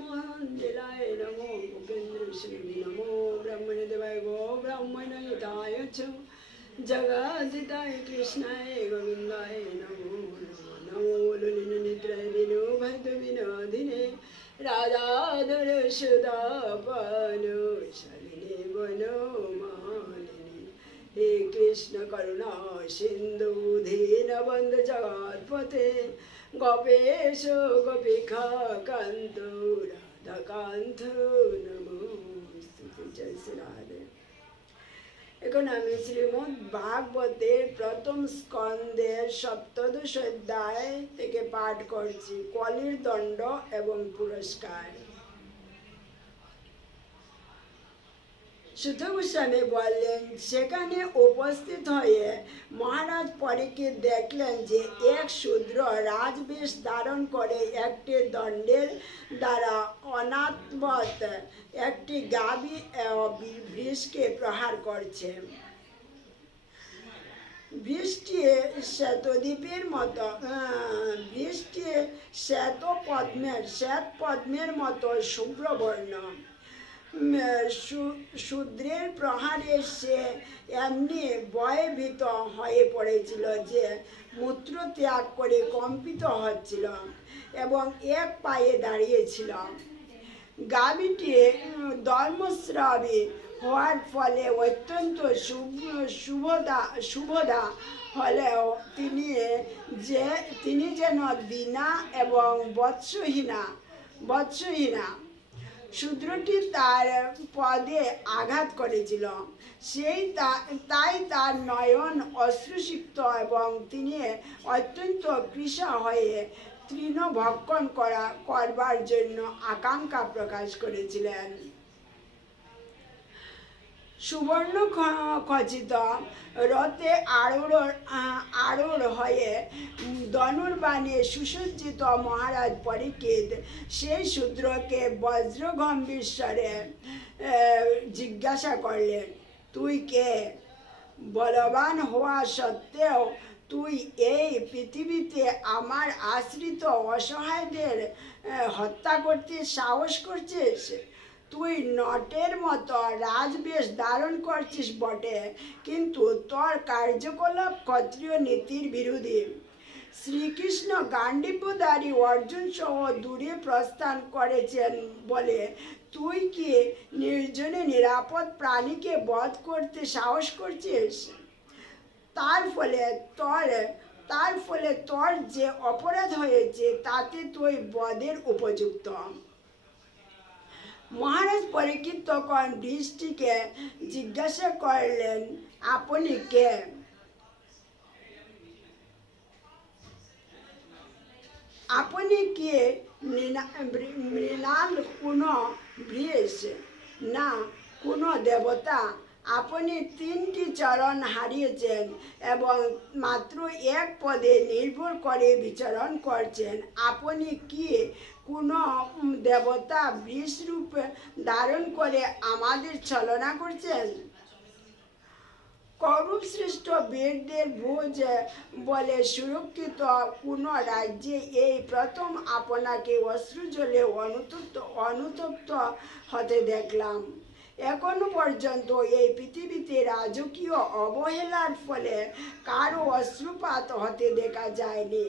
মহান্দিলায় নমো ভূপেন্দ্র শ্রী নমো ব্রহ্মণে দেবায় গো ব্রাহ্মণ হিতায় চ জগদিতায় কৃষ্ণায় গোবিন্দায় নমো নমো নমো ললিন নিদ্রায় বিনো ভদ্র বিনোদিনে রাধাধর সুদা পানো শালিনী বনো মালিনী হে কৃষ্ণ করুণা সিন্ধু দীনবন্ধ জগৎপতে গোপেশ গোপিকা কান্ত রাধাকান্ত নমস্তুতে জয় এখন আমি শ্রীমদ ভাগবতের প্রথম স্কন্দের সপ্তদশ অধ্যায় থেকে পাঠ করছি। কলির দণ্ড এবং পুরস্কার। সুধ গোস্বামী বললেন, সেখানে উপস্থিত হয়ে মহারাজ পরীকে দেখলেন যে এক শূদ্র রাজবেশ ধারণ করে একটি দণ্ডের দ্বারা অনাথবত একটি গাভী বৃষকে প্রহার করছে। বৃষ্টি শ্বেতদ্বীপের মতো বৃষ্টি শ্বেত পদ্মের শ্বেত পদ্মের মতো শুভ্রবর্ণ শূদ্রের প্রহারে সে এমনি ভয়ভীত হয়ে পড়েছিল যে মূত্র ত্যাগ করে কম্পিত হচ্ছিল এবং এক পায়ে দাঁড়িয়েছিল। গাভীটি উম, ধর্মস্রাবী হওয়ার ফলে অত্যন্ত শুভ- শুভদা শুভদা হলেও তিনি যে তিনি যেন দিনা এবং বৎসহীনা বৎসহীনা শূদ্রটি তার পদে আঘাত করেছিল। সেই তাই তার নয়ন অশ্রুসিক্ত এবং তিনি অত্যন্ত কৃষা হয়ে তৃণভক্ষণ করা, করবার জন্য আকাঙ্ক্ষা প্রকাশ করেছিলেন। সুবর্ণ খচিত রথে আড়োর আড়োর হয়ে ধনুর্বাণে সুসজ্জিত মহারাজ পরীক্ষিত সেই শূদ্রকে বজ্রগম্ভীর স্বরে জিজ্ঞাসা করলেন, তুই কে? বলবান হওয়া সত্ত্বেও তুই এই পৃথিবীতে আমার আশ্রিত অসহায়দের হত্যা করতে সাহস করছিস? তুই নটের মতো রাজবেশ ধারণ করছিস বটে, কিন্তু তোর কার্যকলাপ ক্ষত্রিয় নীতির বিরোধী। শ্রীকৃষ্ণ গান্ডীবধারী অর্জুন সহ দূরে প্রস্থান করেছেন বলে তুই কি নির্জনে নিরাপদ প্রাণীকে বধ করতে সাহস করছিস? তার ফলে তোর, তার ফলে তোর যে অপরাধ হয়েছে তাতে তুই বধের উপযুক্ত। মহারাজ পরীক্ষিত তখন বৃষ্টিকে জিজ্ঞাসা করলেন আপনি কে আপনি কি মৃণা- মৃণাল কোনো বৃষ না, কোনো দেবতা। আপনি তিনটি চরণ হারিয়েছেন এবং মাত্র এক পদে নির্ভর করে বিচরণ করছেন। আপনি কি কোনো দেবতা বৃষ রূপ ধারণ করে আমাদের ছলনা করছেন? কৌরব শ্রেষ্ঠ বীরদের ভোজ বলে সুরক্ষিত কোন রাজ্যে এই প্রথম আপনাকে অশ্রুজলে অনুতপ্ত অনুতপ্ত হতে দেখলাম। এখনও পর্যন্ত এই পৃথিবীতে রাজকীয় অবহেলার ফলে কারও অশ্রুপাত হতে দেখা যায়নি।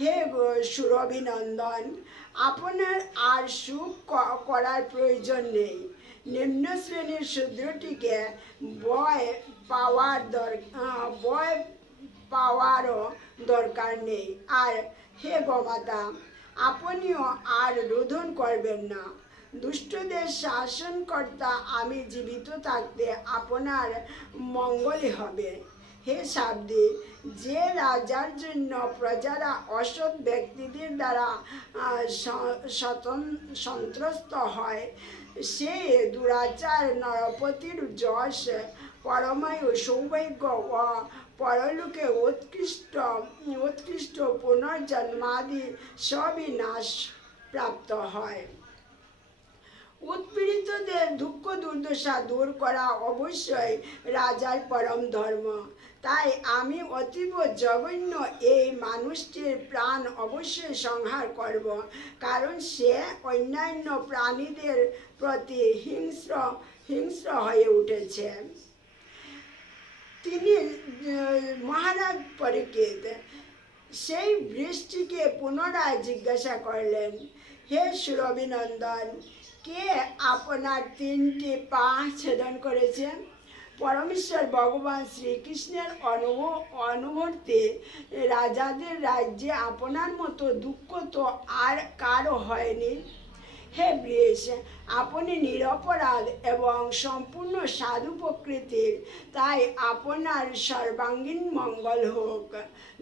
হে সুরভিনন্দন আপনার আর সুখ করার প্রয়োজন নেই। নিম্ন শ্রেণির শূদ্রটিকে বয় পাওয়ার দরকার বয় পাওয়ারও দরকার নেই। আর হে গোমাতা, আপনিও আর রোধন করবেন না। দুষ্টদের শাসনকর্তা আমি জীবিত থাকতে আপনার মঙ্গলই হবে। হে সাবদি যে রাজার জন্য প্রজারা অসৎ ব্যক্তিদের দ্বারা সন্ত্রস্ত হয়, সে দুরাচার নরপতির যশ, পরমায়ু সৌভাগ্য ও পরলোকে উৎকৃষ্ট উৎকৃষ্ট পুনর্জন্মাদি সবই নাশ প্রাপ্ত হয়। উৎপীড়িতদের দুঃখ দুর্দশা দূর করা অবশ্যই রাজার পরম ধর্ম। তাই আমি অতীব জঘন্য এই মানুষটির প্রাণ অবশ্যই সংহার করব, কারণ সে অন্যান্য প্রাণীদের প্রতি হিংস্র হিংস্র হয়ে উঠেছে। তিনি মহারাজ পরীক্ষিত। সেই বৃষ্টিকে পুনরায় জিজ্ঞাসা করলেন, হে সুরভিনন্দন কে আপনার তিনটি পা ছেদন করেছেন পরমেশ্বর ভগবান শ্রীকৃষ্ণের অনুভব অনুভূতি রাজাদের রাজ্যে আপনার মতো দুঃখ তো আর কারও হয়নি। হে বৃষ আপনি নিরপরাধ এবং সম্পূর্ণ সাধু প্রকৃতির, তাই আপনার সর্বাঙ্গীন মঙ্গল হোক।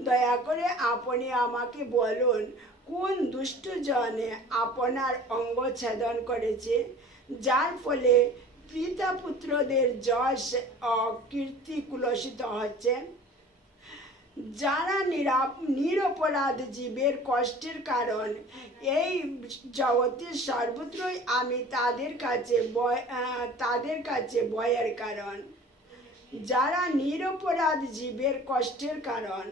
দয়া করে আপনি আমাকে বলুন কোন দুষ্টজনে আপনার অঙ্গ ছেদন করেছে? যার ফলে পিতা পুত্রদের যশ ও কীর্তি কুলসিত হচ্ছে। যারা নিরাপ, নিরপরাধ জীবের কষ্টের কারণ, এই জগতের সর্বত্রই আমি তাদের কাছে বয় তাদের কাছে ভয়ের কারণ। যারা নিরপরাধ জীবের কষ্টের কারণ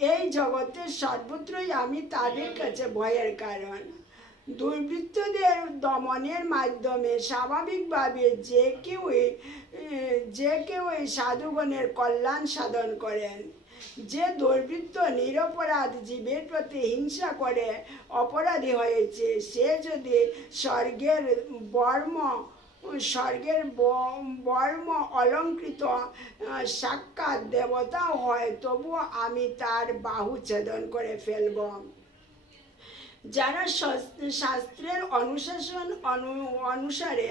এই জগতের সর্বত্রই আমি তাদের কাছে ভয়ের কারণ। দুর্বৃত্তদের দমনের মাধ্যমে স্বাভাবিকভাবে যে কেউই যে কেউই সাধুগণের কল্যাণ সাধন করেন। যে দুর্বৃত্ত নিরপরাধ জীবের প্রতি হিংসা করে অপরাধী হয়েছে, সে যদি স্বর্গের বর্ম স্বর্গের বর্ম অলঙ্কৃত সাক্ষাৎ দেবতা হয়, তবু আমি তার বাহু ছেদন করে ফেলব। যারা শাস্ত্রের অনুশাসন অনু, অনুসারে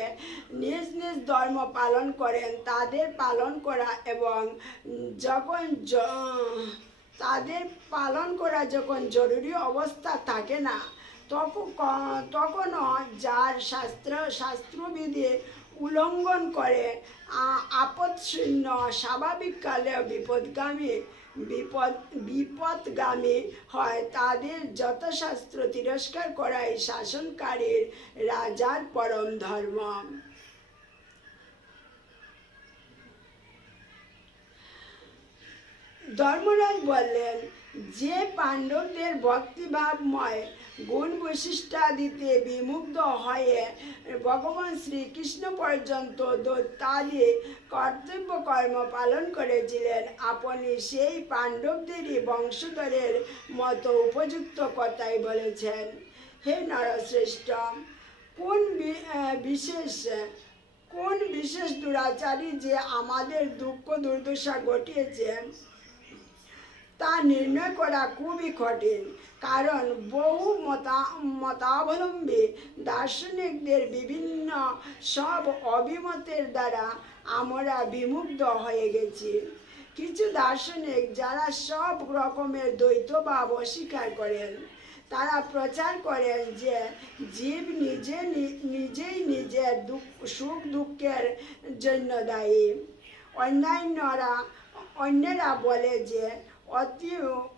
নিজ নিজ ধর্ম পালন করেন, তাদের পালন করা এবং যখন তাদের পালন করা যখন জরুরি অবস্থা থাকে না তখন তখনও যার শাস্ত্র, শাস্ত্রবিধি উলঙ্ঘন করে আপদশূন্য, স্বাভাবিক কালে বিপদগামী, বিপদ, বিপদগামী হয়, তাদের যত শাস্ত্র তিরস্কার করাই শাসনকারীর রাজার পরম ধর্ম। ধর্মরাজ বললেন, যে পাণ্ডবদের ভক্তিভাবময় গুণ বৈশিষ্ট্যাদিতে বিমুগ্ধ হয়ে ভগবান শ্রীকৃষ্ণ পর্যন্ত দত্তাদি কর্তব্য কর্ম পালন করেছিলেন, আপনি সেই পাণ্ডবদেরই বংশধরের মতো উপযুক্ত কথাই বলেছেন। হে নরশ্রেষ্ঠ, কোন বিশেষ কোন বিশেষ দুরাচারী যে আমাদের দুঃখ দুর্দশা ঘটিয়েছে নির্ণয় করা খুবই কঠিন। কারণ বহু মতা, মতাবলম্বী দার্শনিকদের বিভিন্ন সব অভিমতের দ্বারা আমরা বিমুগ্ধ হয়ে গেছি। কিছু দার্শনিক যারা সব রকমের দ্বৈতভাব অস্বীকার করেন, তারা প্রচার করেন যে জীব নিজে নিজেই নিজের সুখ দুঃখের জন্য দায়ী। অন্যান্যরা, অন্যরা বলে যে অতি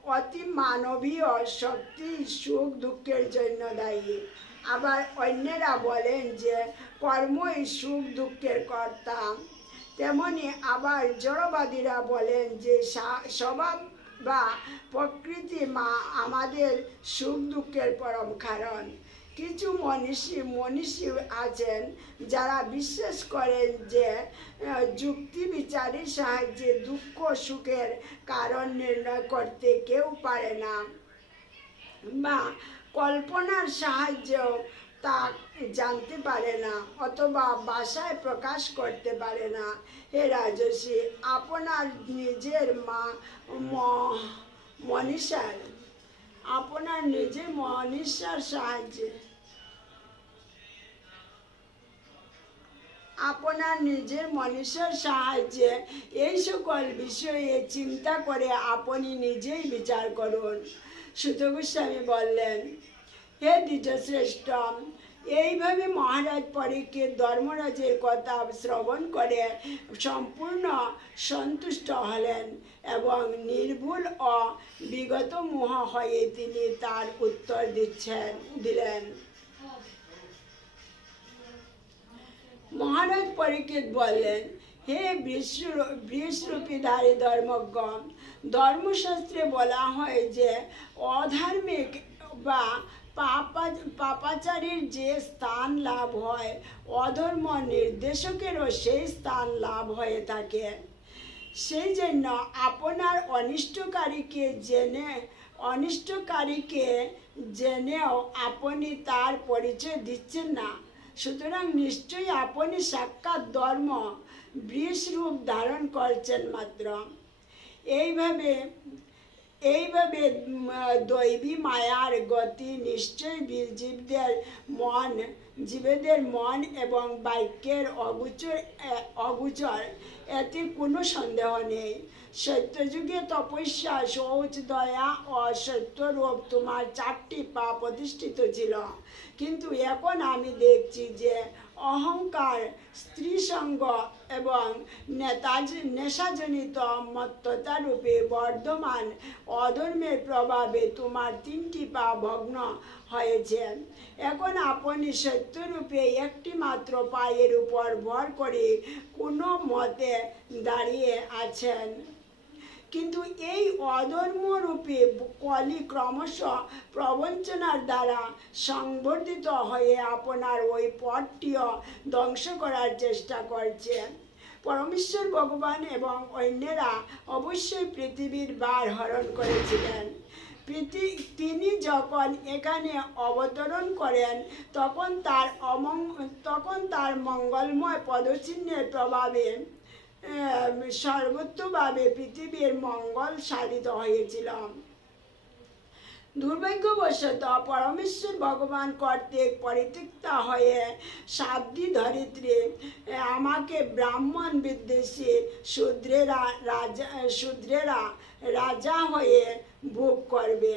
অতি মানবীয় শক্তি, সুখ, দুঃখের জন্য দায়ী। আবার অন্যেরা বলেন যে, কর্মই সুখ, দুঃখের কর্তা। তেমনি আবার জড়বাদীরা বলেন যে স্বভাব বা প্রকৃতি মা, আমাদের সুখ, দুঃখের পরম কারণ। কিছু মনীষী মনীষী আছেন যারা বিশ্বাস করেন যে যুক্তি বিচারের সাহায্যে দুঃখ সুখের কারণ নির্ণয় করতে কেউ পারে না বা কল্পনার সাহায্যেও তা জানতে পারে না অথবা ভাষায় প্রকাশ করতে পারে না। হে রাজসী আপনার নিজের ম- মনীষার আপনার নিজের মহানিশ্বর সাহায্যে। আপনার নিজের মনীষের সাহায্যে এই সকল বিষয়ে চিন্তা করে আপনি নিজেই বিচার করুন। সুত গোস্বামী বললেন, হে দ্বিজশ্রেষ্ঠ এইভাবে মহারাজ পরীক্ষিত ধর্মরাজের কথা শ্রবণ করে সম্পূর্ণ সন্তুষ্ট হলেন এবং নির্ভুল ও বিগত মোহ হয়ে তিনি তার উত্তর দিচ্ছেন, দিলেন। মহারাজ পরীক্ষিত বললেন, হে বৃষরূপীধারী ধর্মগণ ধর্মশাস্ত্রে বলা হয় যে, অধার্মিক বা পাপা, পাপাচারীর যে স্থান লাভ হয়, অধর্ম নির্দেশকেরও সেই স্থান লাভ হয়ে থাকে। সেই জন্য আপনার অনিষ্টকারীকে জেনে, অনিষ্টকারীকে জেনেও আপনি তার পরিচয় দিচ্ছেন না। সুতরাং নিশ্চয়ই আপনি সাক্ষাৎ ধর্ম বৃষ রূপ ধারণ করছেন মাত্র। এইভাবে এইভাবে দৈবী মায়ার গতি নিশ্চয়ই জীবদের মন, জীবেদের মন এবং বাক্যের অগুচর অগুচর, এতে কোনো সন্দেহ নেই। সত্যযুগে তপস্যা শৌচ দয়া ও সত্যরূপ তোমার চারটি পা প্রতিষ্ঠিত ছিল। কিন্তু এখন আমি দেখছি যে অহংকার স্ত্রী সঙ্গ এবং নেতাজ, নেশাজনিত মত্ততারূপে বর্ধমান অধর্মের প্রভাবে তোমার তিনটি পা ভগ্ন হয়েছে। এখন আপনি সত্যরূপে একটি মাত্র পায়ের উপর ভর করে কোনো মতে দাঁড়িয়ে আছেন। কিন্তু এই অধর্মরূপে কলি ক্রমশ প্রবঞ্চনার দ্বারা সংবর্ধিত হয়ে আপনার ওই পথটিও ধ্বংস করার চেষ্টা করছে। পরমেশ্বর ভগবান এবং অন্যেরা অবশ্যই পৃথিবীর বার হরণ করেছিলেন। তিনি যখন এখানে অবতরণ করেন, তখন তার অমং তখন তার মঙ্গলময় পদচিহ্নের প্রভাবে সর্বত্রভাবে পৃথিবীর মঙ্গল সাধিত হয়েছিল দুর্ভাগ্যবশত পরমেশ্বর ভগবান কর্তৃক পরিত্যক্তা হয়ে সাধ্বী ধরিত্রী আমাকে ব্রাহ্মণ বিদ্বেষী শূদ্রেরা রাজা শূদ্রেরা রাজা হয়ে ভোগ করবে।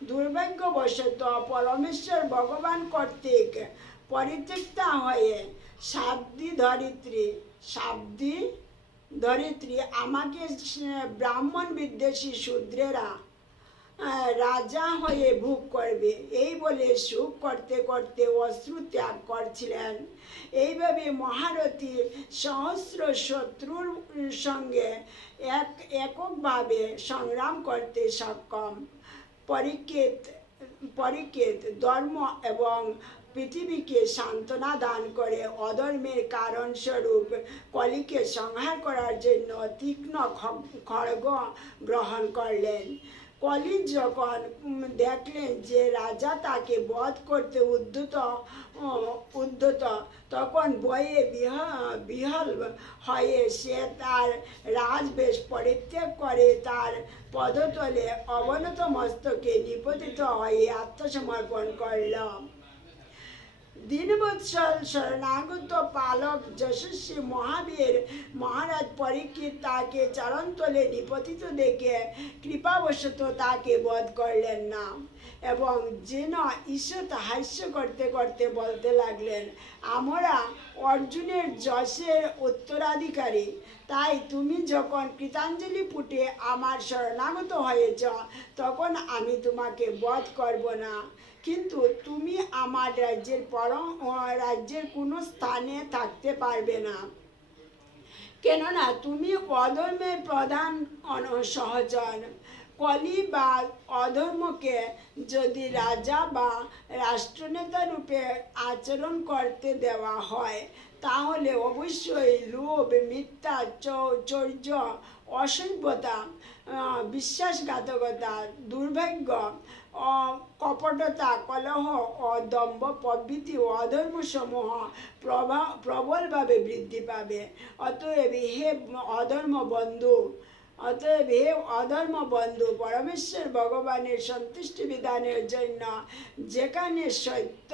দুর্ভাগ্যবশত পরমেশ্বর ভগবান কর্তৃক পরিত্যক্তা হয়ে সাব্দি ধরিত্রী সাব্দি ধরিত্রী, আমাকে ব্রাহ্মণ বিদ্বেষী শূদ্রেরা রাজা হয়ে ভোগ করবে। এই বলে সুখ করতে করতে অশ্রু ত্যাগ করছিলেন। এইভাবে মহারথী সহস্র শত্রুর সঙ্গে এক, এককভাবে সংগ্রাম করতে সক্ষম। পরীক্ষিত পরীক্ষিত ধর্ম এবং পৃথিবীকে সান্ত্বনা দান করে অধর্মের কারণস্বরূপ কলিকে সংহার করার জন্য তীক্ষ্ণ খড়গ গ্রহণ করলেন। কলি যখন দেখলেন যে রাজা তাকে বধ করতে উদ্যত আহ, উদ্যত তখন বয়ে বিহ- বিহল হয়ে সে তার রাজবেশ পরিত্যাগ করে তার পদতলে অবনত মস্তকে নিপতিত হয়ে আত্মসমর্পণ করল। দীনবৎসল শরণাগত পালক যশস্বী মহাবীর মহারাজ পরীক্ষিত তাকে চরণতলে নিপতিত দেখে কৃপাবশত তাকে বধ করলেন না এবং যেন ঈষৎ হাস্য করতে করতে বলতে লাগলেন, আমরা অর্জুনের যশের উত্তরাধিকারী, তাই তুমি যখন কৃতাঞ্জলি পুটে আমার শরণাগত হয়েছ, তখন আমি তোমাকে বধ করব না। কিন্তু তুমি আমার রাজ্যের পর রাজ্যের কোনো স্থানে থাকতে পারবে না। কেননা তুমি অধর্মের প্রধান সহচর কলি বা অধর্মকে যদি রাজা বা রাষ্ট্রনেতা রূপে আচরণ করতে দেওয়া হয়, তাহলে অবশ্যই লোভ, মিথ্যা চৌর্য, অসভ্যতা বিশ্বাসঘাতকতা, দুর্ভাগ্য কপটতা, কলহ ও দম্ভ প্রভৃতি অধর্মসমূহ প্রভা, প্রবলভাবে বৃদ্ধি পাবে। অতএব হে অধর্ম বন্ধু, অতএব হে অধর্ম বন্ধু, পরমেশ্বর ভগবানের সন্তুষ্টি বিধানের জন্য যেখানে সত্য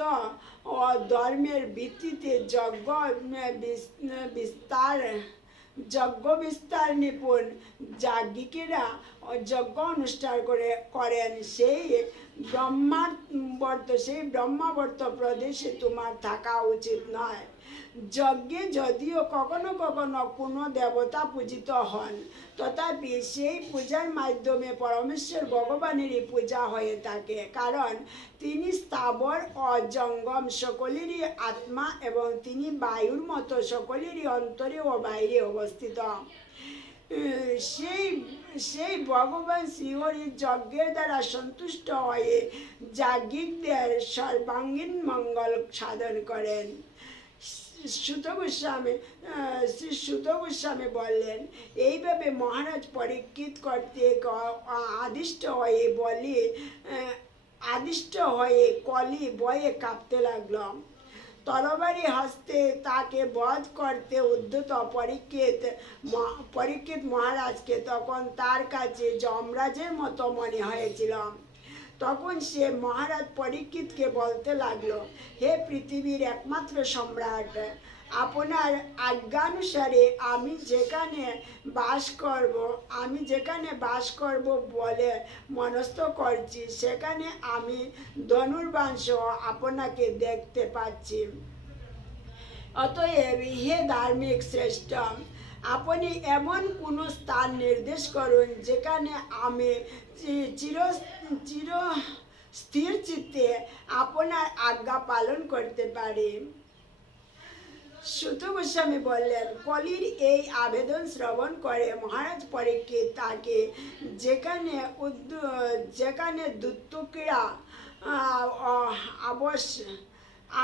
ও ধর্মের ভিত্তিতে যজ্ঞ বিস্তার যজ্ঞ বিস্তার নিপুণ। যাজ্ঞিকেরা যজ্ঞ অনুষ্ঠান করে, করেন। সেই ব্রহ্মাবর্ত সেই ব্রহ্মাবর্ত প্রদেশে তোমার থাকা উচিত নয়। যজ্ঞে যদিও কখনো কখনো কোনো দেবতা পূজিত হন, তথাপি সেই পূজার মাধ্যমে পরমেশ্বর ভগবানেরই পূজা হয়ে থাকে, কারণ তিনি স্থাবর অজঙ্গম সকলেরই আত্মা এবং তিনি বায়ুর মতো সকলেরই অন্তরে ও বাইরে অবস্থিত। সেই সেই ভগবান শ্রীহরির যজ্ঞের দ্বারা সন্তুষ্ট হয়ে যাজ্ঞিকদের সর্বাঙ্গীন মঙ্গল সাধন করেন। সুত গোস্বামী শ্রী সুত গোস্বামী বললেন, এইভাবে মহারাজ পরীক্ষিত করতে আদিষ্ট হয়ে বলি আদিষ্ট হয়ে কলি বয়ে কাঁপতে লাগল। তরবারি হস্তে তাকে বধ করতে উদ্যত পরীক্ষিত পরীক্ষিত মহারাজকে তখন তার কাছে যমরাজের মতো মনে হয়েছিল। তখন সে মহারাজ পরীক্ষিতকে বলতে লাগল, হে পৃথিবীর একমাত্র সম্রাট, আপনার আজ্ঞানুসারে আমি যেখানে বাস করব, আমি যেখানে বাস করব বলে মনস্থ করছি, সেখানে আমি ধনুর্বাংশ আপনাকে দেখতে পাচ্ছি। অতএব হে ধার্মিক শ্রেষ্ঠ আপনি এমন কোনো স্থান নির্দেশ করুন যেখানে আমি চির চির স্থির চিত্তে আপনার আজ্ঞা পালন করতে পারি। সুত গোস্বামী বললেন, কলির এই আবেদন শ্রবণ করে মহারাজ পরীক্ষিত তাকে যেখানে যেখানে দুত্তকীরা আবস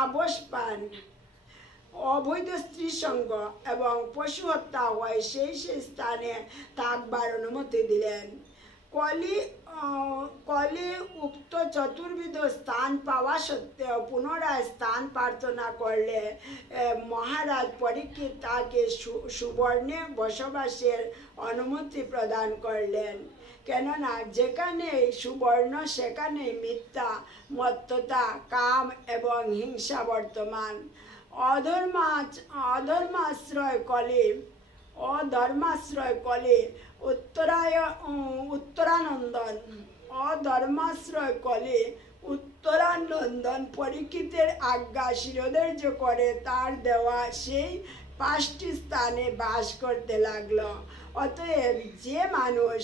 আবস পান। অবৈধ স্ত্রী সঙ্গ এবং পশু হত্যা হয় সেই সেই স্থানে থাকবার অনুমতি দিলেন। কলি কলি উক্ত চতুর্বিধ স্থান পাওয়া সত্ত্বেও পুনরায় স্থান প্রার্থনা করলে মহারাজ পরীক্ষিত তাকে সুবর্ণে বসবাসের অনুমতি প্রদান করলেন। কেননা যেখানে সুবর্ণ সেখানে মিথ্যা, মত্ততা, কাম এবং হিংসা বর্তমান। অধর্মা অধর্মাশ্রয় কলে অধর্মাশ্রয় কলে, উত্তরায় উত্তরানন্দন, অধর্মাশ্রয় কলে, উত্তরানন্দন পরীক্ষিতের আজ্ঞা শিরোধার্য করে তার দেওয়া সেই পাঁচটি স্থানে বাস করতে লাগল। অতএব যে মানুষ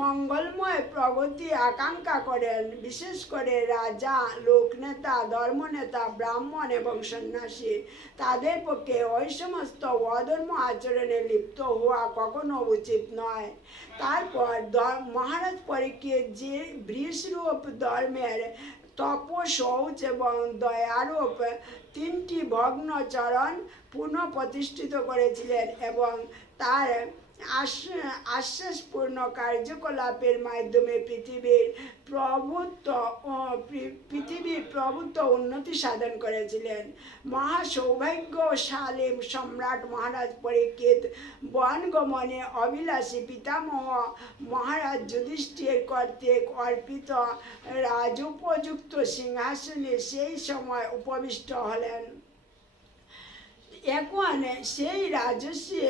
মঙ্গলময় প্রগতি আকাঙ্ক্ষা করেন, বিশেষ করে রাজা, লোকনেতা, ধর্মনেতা, ব্রাহ্মণ এবং সন্ন্যাসী, তাদের পক্ষে ওই সমস্ত অধর্ম আচরণে লিপ্ত হওয়া কখনো উচিত নয়। তারপর মহারাজ পরীক্ষিত যে বৃষরূপ ধর্মের তপ শৌচ এবং দয়ারূপ তিনটি ভগ্ন চরণ পুনঃ প্রতিষ্ঠিত করেছিলেন এবং তার আশ্বাসপূর্ণ কার্যকলাপের মাধ্যমে পৃথিবীর প্রভুত্ব পৃথিবীর প্রভুত্ব উন্নতি সাধন করেছিলেন। মহা সৌভাগ্যশালী সম্রাট মহারাজ পরীক্ষিত বন গমনে অবিলাসী পিতামহ মহারাজ যুধিষ্ঠির কর্তৃক অর্পিত রাজোপযুক্ত সিংহাসনে সেই সময় উপবিষ্ট হলেন। এখন সেই রাজস্বী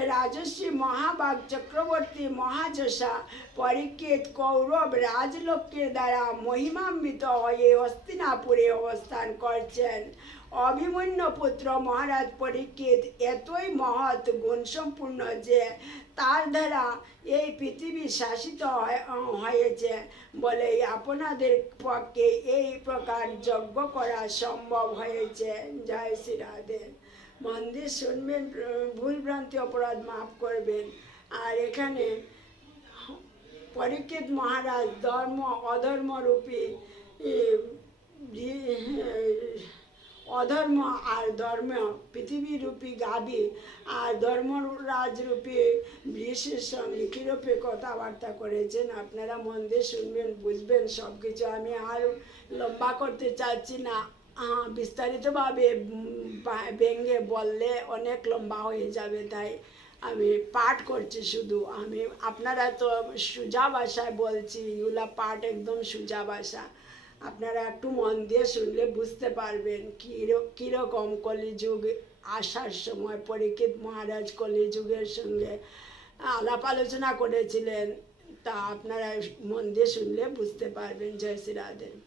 রাজস্বী মহাবাগ চক্রবর্তী মহাযশা পরীক্ষিত কৌরব রাজলক্ষ্মীর দ্বারা মহিমান্বিত হয়ে হস্তিনাপুরে অবস্থান করছেন। অভিমন্যু পুত্র মহারাজ পরীক্ষিত এতই মহৎ গুণসম্পূর্ণ যে তার দ্বারা এই পৃথিবী শাসিত হয়- হয়েছে বলে আপনাদের পক্ষে এই প্রকার যজ্ঞ করা সম্ভব হয়েছে। জয় শ্রী রাধে। মন্দির শুনবেন, ভুল ভ্রান্তি, অপরাধ মাফ করবেন। আর এখানে পরীক্ষিত মহারাজ ধর্ম অধর্মরূপী অধর্ম আর ধর্ম পৃথিবীরূপী গাভী আর ধর্মরাজরূপী বৃষের সঙ্গে কীরূপে কথাবার্তা করেছেন? আপনারা মন দিয়ে শুনবেন, বুঝবেন সব কিছু আমি আর লম্বা করতে চাচ্ছি না। বিস্তারিতভাবে ব্যঙ্গে বললে অনেক লম্বা হয়ে যাবে, তাই আমি পাঠ করছি শুধু। আমি, আপনারা তো সোজা ভাষায় বলছি, এগুলা পাঠ একদম সোজা ভাষা। আপনারা একটু মন দিয়ে শুনলে বুঝতে পারবেন কিরো- কীরকম কলিযুগ আসার সময় পরীক্ষিত মহারাজ কলিযুগের সঙ্গে আলাপ আলোচনা করেছিলেন। তা আপনারা মন দিয়ে শুনলে বুঝতে পারবেন, জয় শ্রী রাধে।